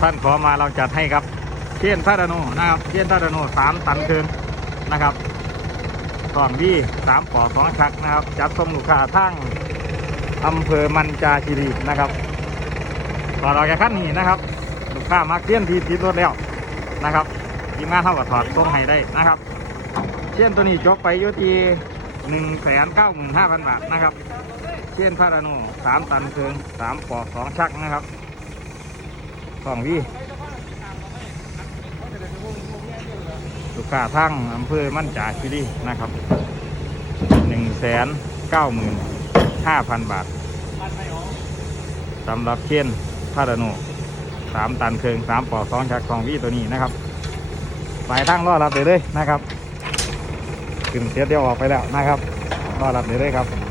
ท่านขอมาเราจัดให้ครับเชียนพาดาโนนะครับเชียนพาดาโนสามตันเทินนะครับสองวี่สามปอสองชักนะครับ จับสมลูกค้าทั้งอำเภอมันจาคีรีนะครับต่อเราแก่ขั้นนี้นะครับ ลูกค้ามาเชียนทีติดรถแล้วนะครับทีมงานเท่ากับถอดส่งให้ได้นะครับ เชียนตัวนี้จบไปยู่ที่หนึ่งแสนเก้าหมื่นห้าพันบาทนะครับ เชียนพาราโนสามตันเทิงสามปอกสองชักนะครับ สองวี่ลูกค้าทั้งอำเภอมั่นจ่าคิรีนะครับหนึ่งแสนเก้าหมื่นห้าพันบาทสำหรับเชียนพาราโนสามตันเทิงสามปอกสองชักสองวี่ตัวนี้นะครับปลายทางรอรับเลยเลยนะครับขึ้นเสียเดียวออกไปแล้วนะครับรอรับเลยเลยครับ